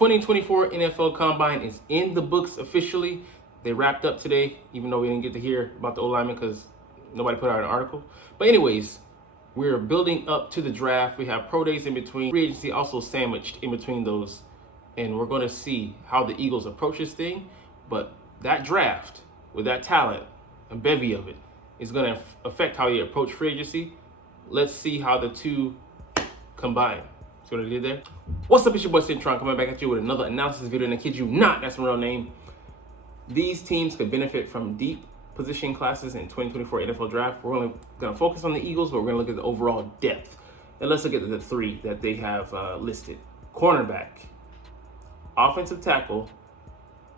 2024 NFL Combine is in the books officially. They wrapped up today, even though we didn't get to hear about the O-lineman because nobody put out an article. But anyways, we're building up to the draft. We have pro days in between, free agency also sandwiched in between those. And we're going to see how the Eagles approach this thing. But that draft, with that talent, a bevy of it, is going to affect how you approach free agency. Let's see how the two combine. See what I did there? What's up, it's your boy Cintron coming back at you with another analysis video, and I kid you not, that's my real name. These teams could benefit from deep position classes in 2024 NFL Draft. We're only going to focus on the Eagles, but we're going to look at the overall depth. And let's look at the three that they have listed. Cornerback, offensive tackle,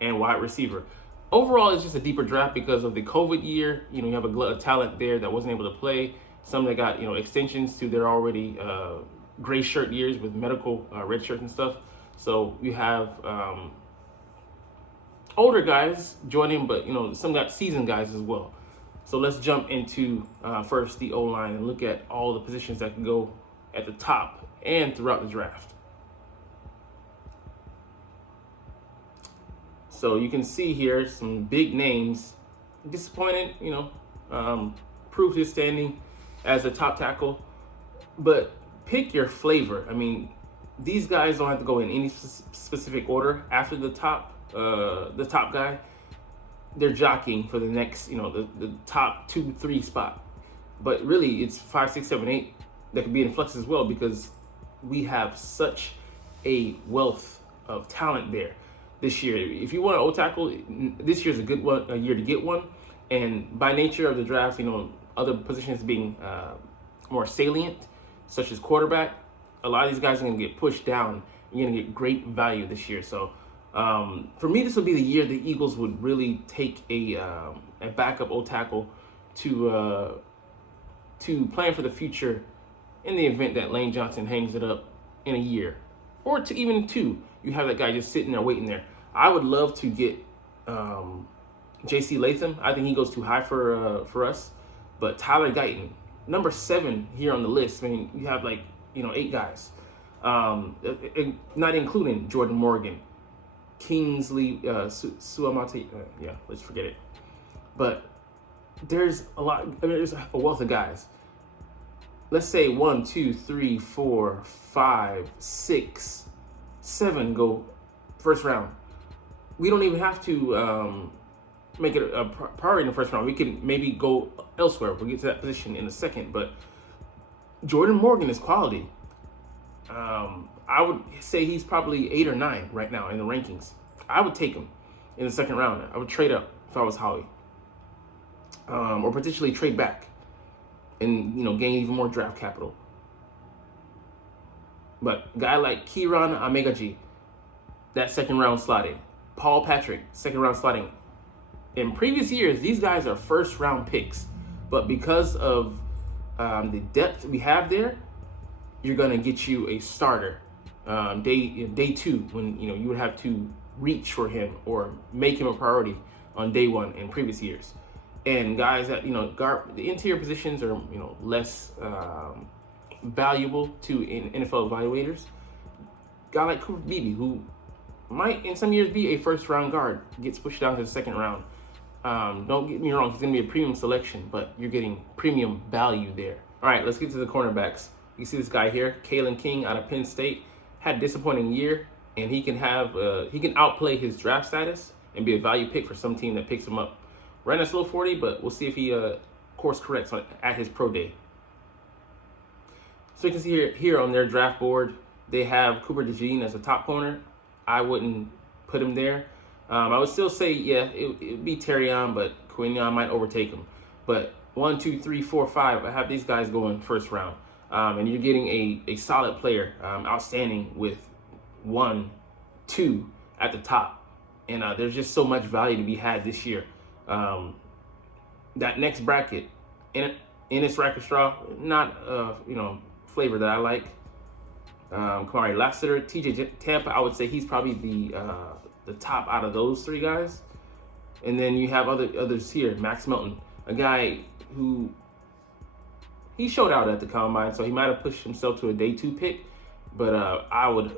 and wide receiver. Overall, it's just a deeper draft because of the COVID year. You have a glut of talent there that wasn't able to play. Some that got, extensions to their already gray shirt years with medical red shirts and stuff. So you have older guys joining, but some got seasoned guys as well. So let's jump into first the O-line and look at all the positions that can go at the top and throughout the draft. So you can see here some big names. Disappointed, proved his standing as a top tackle, but pick your flavor. I mean, these guys don't have to go in any specific order after the top guy. They're jockeying for the next, the top 2-3 spot. But really, it's 5, 6, 7, 8 that could be in flux as well because we have such a wealth of talent there this year. If you want an O tackle, this year's a year to get one. And by nature of the draft, other positions being more salient, such as quarterback, a lot of these guys are going to get pushed down. You're going to get great value this year. So for me, this would be the year the Eagles would really take a backup O tackle to plan for the future in the event that Lane Johnson hangs it up in a year or even two. You have that guy just sitting there waiting there. I would love to get J.C. Latham. I think he goes too high for us. But Tyler Guyton, number 7 here on the list. I mean, you have 8 guys, not including Jordan Morgan, Kingsley Suamate. Let's forget it. But there's a lot. I mean, there's a wealth of guys. Let's say 1, 2, 3, 4, 5, 6, 7 go first round. We don't even have to make it a priority in the first round. We can maybe go elsewhere. We'll get to that position in a second. But Jordan Morgan is quality. I would say he's probably 8 or 9 right now in the rankings. I would take him in the second round. I would trade up if I was Howie. Or potentially trade back and gain even more draft capital. But a guy like Kieran Amegaji, that second round slotting. Paul Patrick, second round slotting. In previous years, these guys are first round picks, but because of the depth we have there, you're gonna get you a starter day 2 when you would have to reach for him or make him a priority on day 1 in previous years. And guys that the interior positions are less valuable to NFL evaluators. Guy like Cooper Beebe, who might in some years be a first round guard, gets pushed down to the second round. Don't get me wrong, he's going to be a premium selection, but you're getting premium value there. All right, let's get to the cornerbacks. You see this guy here, Kalen King out of Penn State, had a disappointing year, and he can outplay his draft status and be a value pick for some team that picks him up. Ran a slow 40, but we'll see if he course corrects at his pro day. So you can see here on their draft board, they have Cooper DeJean as a top corner. I wouldn't put him there. I would still say, it'd be Terrion, but Quinion might overtake him. But 1, 2, 3, 4, 5, I have these guys going first round. And you're getting a solid player, outstanding with 1, 2 at the top. And there's just so much value to be had this year. That next bracket, Ennis Rackstraw, not flavor that I like. Kamari Lassiter, TJ Tampa, I would say he's probably the top out of those 3 guys. And then you have others here. Max Melton, a guy who he showed out at the combine, so he might have pushed himself to a day 2 pick. But I would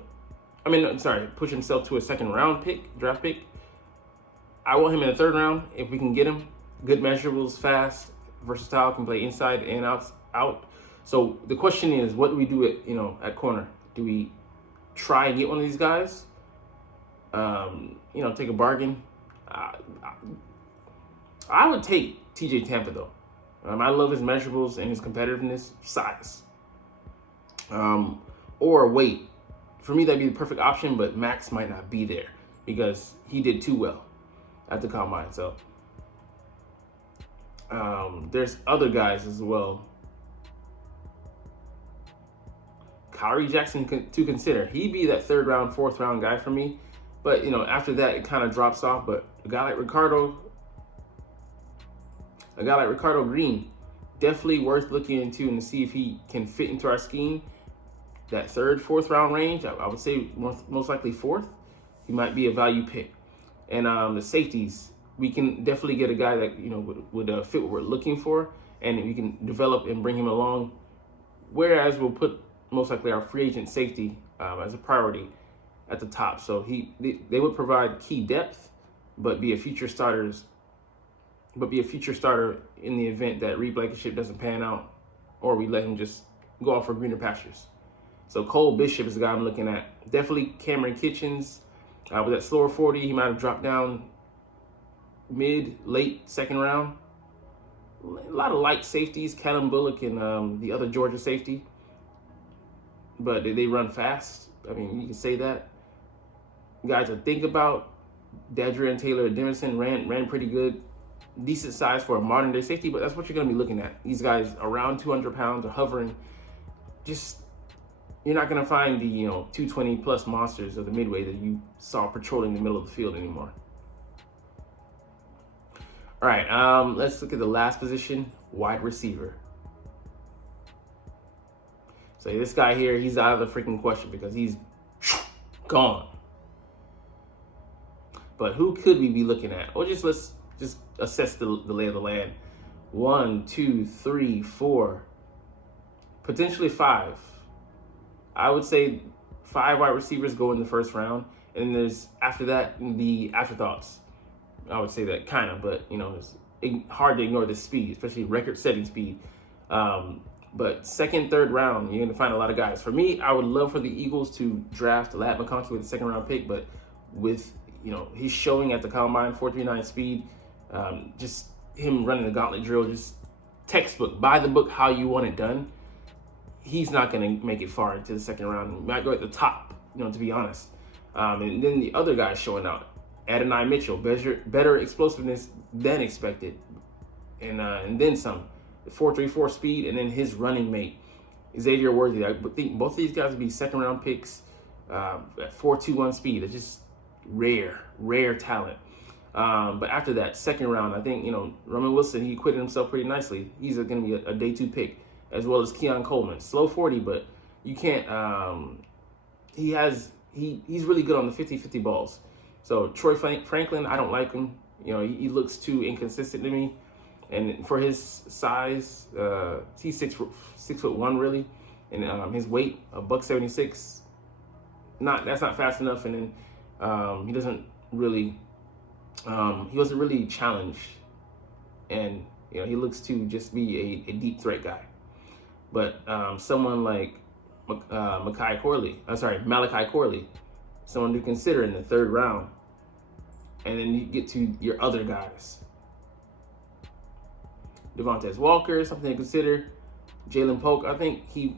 I'm sorry, push himself to a second round pick, draft pick. I want him in the third round if we can get him. Good measurables, fast, versatile, can play inside and out. So the question is, what do we do at corner? Do we try and get one of these guys? Take a bargain. I would take TJ Tampa though. I love his measurables and his competitiveness, size. Or wait. For me, that'd be the perfect option, but Max might not be there because he did too well at the combine. So there's other guys as well. Kyrie Jackson to consider. He'd be that third round, fourth round guy for me. But after that, it kind of drops off. But a guy like Ricardo Green, definitely worth looking into and to see if he can fit into our scheme. That third, fourth round range, I would say most likely fourth. He might be a value pick. And the safeties, we can definitely get a guy that would fit what we're looking for, and we can develop and bring him along. Whereas we'll put most likely our free agent safety as a priority at the top. So they would provide key depth, but be a future starter in the event that Reed Blankenship doesn't pan out, or we let him just go off for greener pastures. So Cole Bishop is the guy I'm looking at. Definitely Cameron Kitchens. With that slower 40, he might have dropped down late second round. A lot of light safeties, Callum Bullock and the other Georgia safety. But they run fast. I mean, you can say that. Guys to think about, Dadrian Taylor Demison ran pretty good. Decent size for a modern day safety, but that's what you're going to be looking at. These guys around 200 pounds are hovering. You're not going to find the 220 plus monsters of the midway that you saw patrolling the middle of the field anymore. All right, let's look at the last position, wide receiver. So this guy here, he's out of the freaking question because he's gone. But who could we be looking at? Or let's assess the lay of the land. 1, 2, 3, 4, potentially 5. I would say 5 wide receivers go in the first round, and then there's after that the afterthoughts. I would say that kind of, but it's hard to ignore the speed, especially record-setting speed. But second, third round, you're gonna find a lot of guys. For me, I would love for the Eagles to draft Ladd McConkey with a second round pick, but with he's showing at the combine 4.39 speed, just him running the gauntlet drill, just textbook, by the book, how you want it done. He's not going to make it far into the second round. He might go at the top, to be honest. And then the other guys showing out. Adonai Mitchell, better explosiveness than expected. And then some. 4.34 speed, and then his running mate, Xavier Worthy. I think both of these guys would be second round picks at 4.21 speed. It's just rare talent. But after that, second round, I think, Roman Wilson, he acquitted himself pretty nicely. He's going to be a day 2 pick, as well as Keon Coleman. Slow 40, but you can't, he's really good on the 50-50 balls. So Troy Franklin, I don't like him. He looks too inconsistent to me. And for his size, he's 6'1" really. And his weight, $176. That's not fast enough. And then he wasn't really challenged. And, he looks to just be a deep threat guy. But someone like Malachi Corley, someone to consider in the third round. And then you get to your other guys. Devontae Walker, something to consider. Jalen Polk, I think he's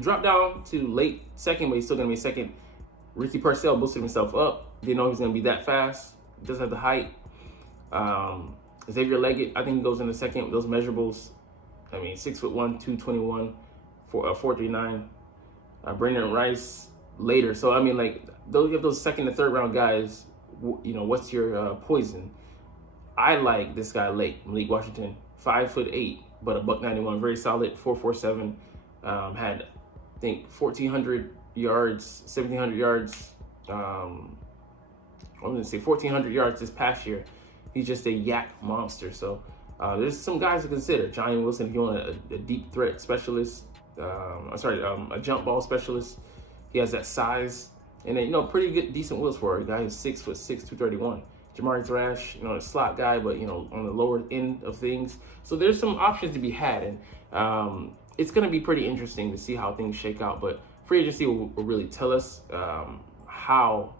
dropped down to late second, but he's still going to be second. Ricky Purcell boosted himself up. Didn't know he was going to be that fast. Doesn't have the height. Xavier Leggett, I think he goes in the second with those measurables. 6'1", 221, 439. Brandon Rice later. So you have those second and third round guys. What's your poison? I like this guy late, Malik Washington, 5'8", but $191, very solid, 4.47. Had, I think, 1,400 yards, 1,700 yards. I'm going to say 1,400 yards this past year. He's just a yak monster. So there's some guys to consider. Johnny Wilson, if you want a deep threat specialist, a jump ball specialist. He has that size and then, pretty good, decent wheels for a guy who's 6'6", 231. Jamari Thrash, a slot guy, but on the lower end of things. So there's some options to be had, and it's going to be pretty interesting to see how things shake out. But free agency will really tell us how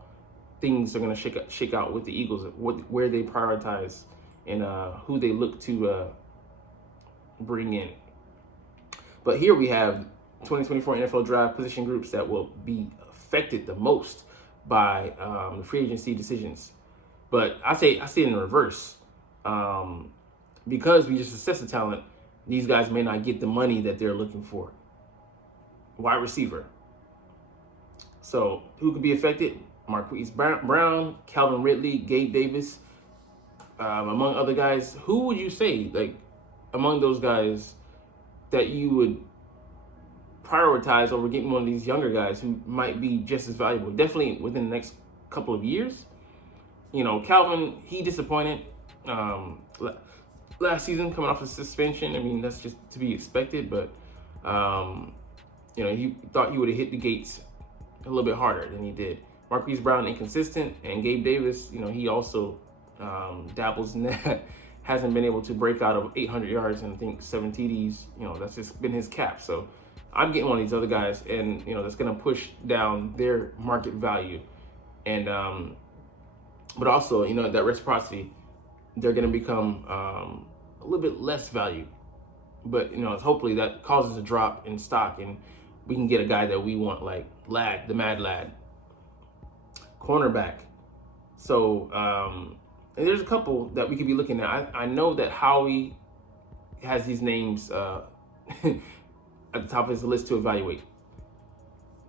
things are going to shake out with the Eagles, where they prioritize, and who they look to bring in. But here we have 2024 NFL draft position groups that will be affected the most by the free agency decisions. But I see it in reverse. Because we just assess the talent, these guys may not get the money that they're looking for. Wide receiver. So who could be affected? Marquise Brown, Calvin Ridley, Gabe Davis, among other guys. Who would you say, like, among those guys that you would prioritize over getting one of these younger guys who might be just as valuable? Definitely within the next couple of years. Calvin, he disappointed last season coming off a suspension. I mean, that's just to be expected, but he thought he would have hit the gates a little bit harder than he did. Marquise Brown, inconsistent, and Gabe Davis, he also dabbles in that. Hasn't been able to break out of 800 yards and I think 7 TDs. That's just been his cap. So I'm getting one of these other guys, and that's going to push down their market value, and but also that reciprocity, they're going to become a little bit less value. But hopefully that causes a drop in stock, and we can get a guy that we want, like Lad, the Mad Lad, cornerback. So and there's a couple that we could be looking at. I know that Howie has these names at the top of his list to evaluate: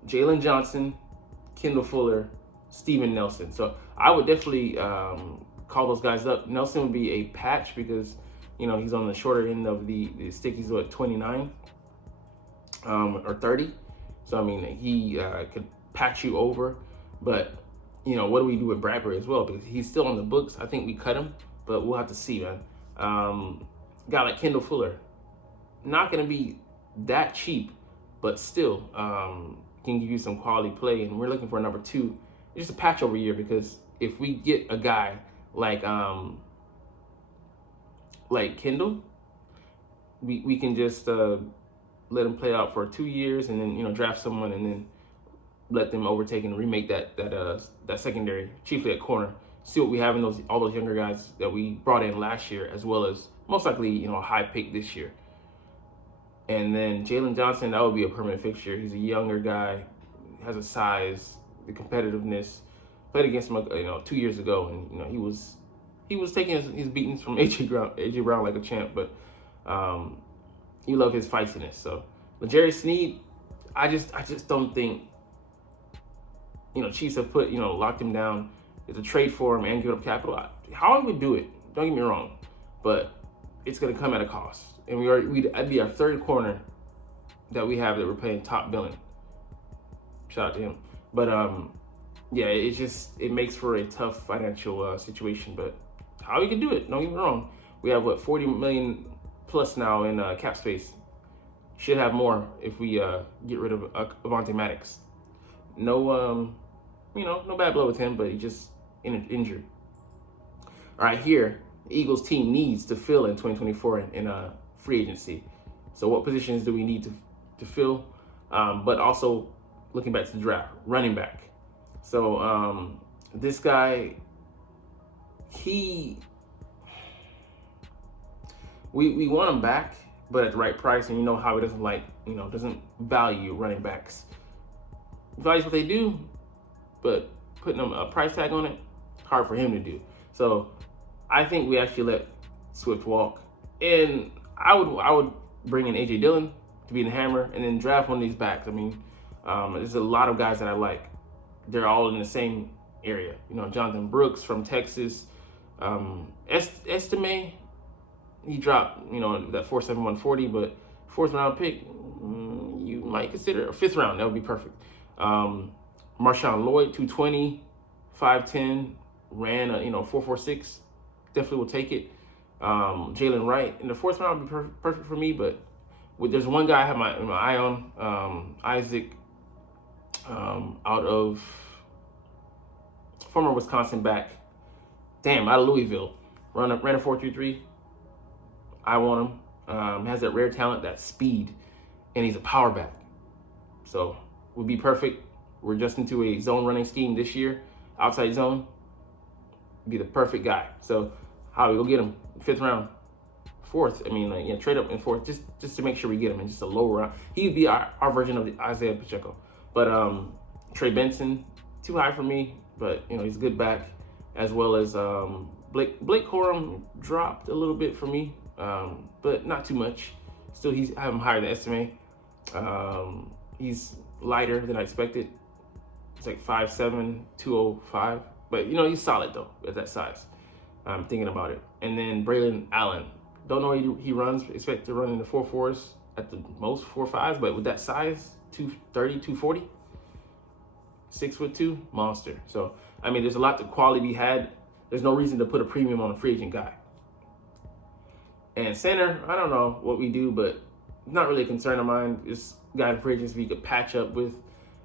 Jalen Johnson, Kendall Fuller, Steven Nelson. So I would definitely call those guys up. Nelson would be a patch because he's on the shorter end of the stick. He's 29 or 30. So I mean, he could patch you over. But what do we do with Bradbury as well? Because he's still on the books. I think we cut him, but we'll have to see, man. Guy like Kendall Fuller, not going to be that cheap, but still can give you some quality play. And we're looking for a number 2. It's just a patch over year, because if we get a guy like Kendall, we can just let him play out for 2 years, and then draft someone, and then let them overtake and remake that secondary, chiefly at corner. See what we have in all those younger guys that we brought in last year, as well as most likely a high pick this year. And then Jalen Johnson, that would be a permanent fixture. He's a younger guy, has a size, the competitiveness. Played against him 2 years ago, and he was taking his beatings from AJ Brown like a champ. But you love his feistiness. So L'Jarius Sneed, I just don't think Chiefs have locked him down. It's a trade for him and give up capital. How I would do it, don't get me wrong, but it's going to come at a cost. And I'd be our third corner that we have that we're paying top billing. Shout out to him. But yeah, it makes for a tough financial situation. But how we can do it, don't get me wrong. We have $40 million plus now in cap space. Should have more if we get rid of Avonte Maddox. No, no bad blood with him, but he just injured. All right, here, the Eagles team needs to fill in 2024 in free agency. So what positions do we need to fill? But also looking back to the draft, running back. So this guy, we want him back, but at the right price. And how he doesn't value running backs. Values what they do, but putting a price tag on it, hard for him to do. So I think we actually let Swift walk, and I would bring in AJ Dillon to be the hammer, and then draft one of these backs. I mean, there's a lot of guys that I like. They're all in the same area. Jonathan Brooks from Texas, Estime, he dropped that 4.7140, but 4th round pick, you might consider a 5th round. That would be perfect. Marshawn Lloyd, 220, 5'10", ran a 4.46. Definitely will take it. Jalen Wright in the 4th round would be perfect for me, but there's one guy I have my eye on, Isaac out of former Wisconsin back. Out of Louisville. Ran a 4.33. I want him. Has that rare talent, that speed, and he's a power back. So would be perfect. We're adjusting to a zone running scheme this year, outside zone. Be the perfect guy. So how we go get him? 5th round, 4th. I mean, trade up in 4th just to make sure we get him in just a lower round. He would be our version of the Isaiah Pacheco. But Trey Benson, too high for me. But he's a good back, as well as Blake Corum dropped a little bit for me, but not too much. Still, I have him higher than estimate. He's lighter than I expected. It's like 5'7", 205. But, he's solid, though, at that size. I'm thinking about it. And then Braylon Allen. Don't know he runs. Expect to run in the 4.4s, at the most 4.5s. But with that size, 230, 240, 6'2", monster. So, I mean, there's a lot to quality be had. There's no reason to put a premium on a free agent guy. And center, I don't know what we do, but not really a concern of mine. This guy in free agency we could patch up with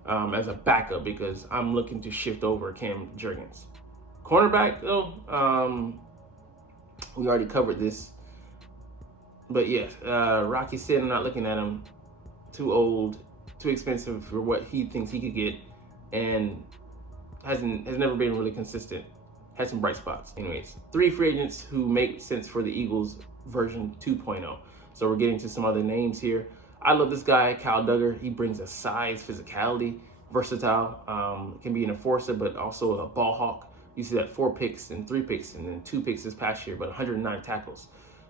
as a backup, because I'm looking to shift over Cam Jurgens. Cornerback, though, we already covered this. But yes, Rocky said I'm not looking at him. Too old, too expensive for what he thinks he could get, and has never been really consistent. Had some bright spots. Anyways, 3 free agents who make sense for the Eagles version 2.0. So we're getting to some other names here. I love this guy, Kyle Duggar. He brings a size, physicality, versatile. Can be an enforcer, but also a ball hawk. You see that 4 picks and 3 picks and then 2 picks this past year, but 109 tackles,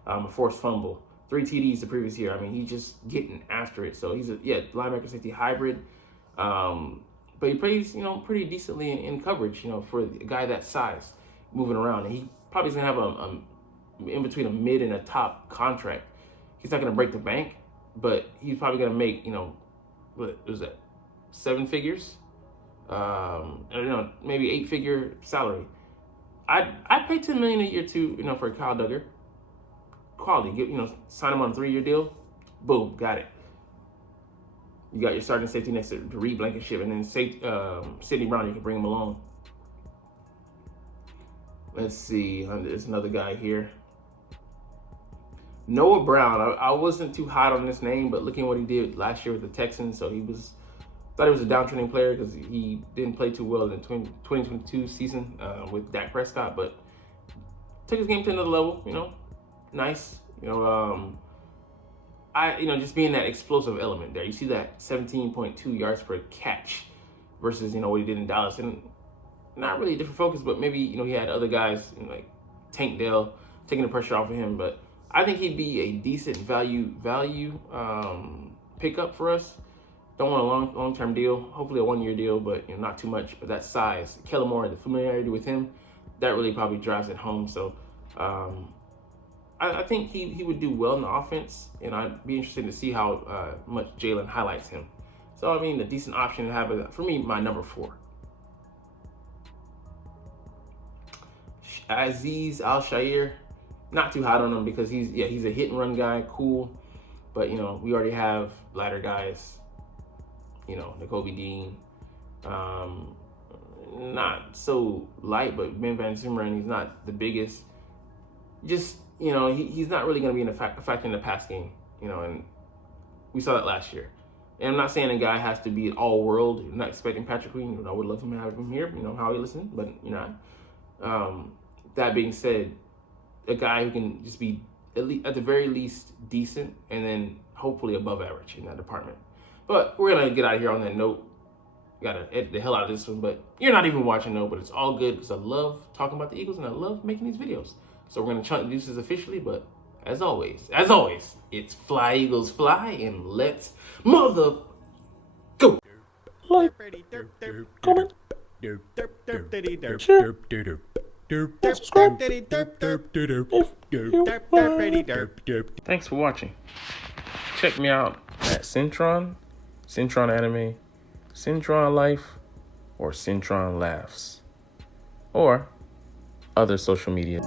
a forced fumble, 3 TDs the previous year. I mean, he's just getting after it. So he's a linebacker safety hybrid. But he plays, pretty decently in coverage, for a guy that size, moving around. And he probably is going to have in between a mid and a top contract. He's not going to break the bank, but he's probably going to make, what was that, 7 figures? I don't know, maybe 8-figure salary. I'd pay $10 million a year too, for Kyle Duggar. Quality, sign him on a 3-year deal. Boom, got it. You got your starting safety next to Reed Blankenship, and then Sidney Brown, you can bring him along. Let's see, there's another guy here. Noah Brown. I wasn't too hot on this name, but looking at what he did last year with the Texans, so thought he was a downtrending player because he didn't play too well in the 2022 season with Dak Prescott, but took his game to another level, nice, just being that explosive element there. You see that 17.2 yards per catch versus, what he did in Dallas. And not really a different focus, but maybe, he had other guys, like Tank Dell, taking the pressure off of him. But I think he'd be a decent value pickup for us. Don't want a long-term deal, hopefully a 1-year deal, but not too much. But that size, Kellen Moore, the familiarity with him, that really probably drives it home. So I think he would do well in the offense, and I'd be interested to see how much Jalen highlights him. So, a decent option to have, for me, my number 4. Azeez Al-Shaair, not too hot on him because he's a hit-and-run guy, cool. But, we already have lighter guys, Nakobe Dean. Not so light, but Ben Van Zimmerman, he's not the biggest. Just, he's not really going to be a factor in the pass game, and we saw that last year. And I'm not saying a guy has to be an all-world. I'm not expecting Patrick Queen. I would love to have him here, how he listens, but, that being said, a guy who can just be, at the very least, decent, and then hopefully above average in that department. But we're going to get out of here on that note. Got to edit the hell out of this one, but you're not even watching, though, but it's all good because I love talking about the Eagles and I love making these videos. So we're going to chunk the deuces officially, but as always, it's Fly Eagles Fly, and let's mother go. Like, comment, share, subscribe. Thanks for watching. Check me out at Cintron Anime, Cintron Life, or Cintron Laughs, or other social media.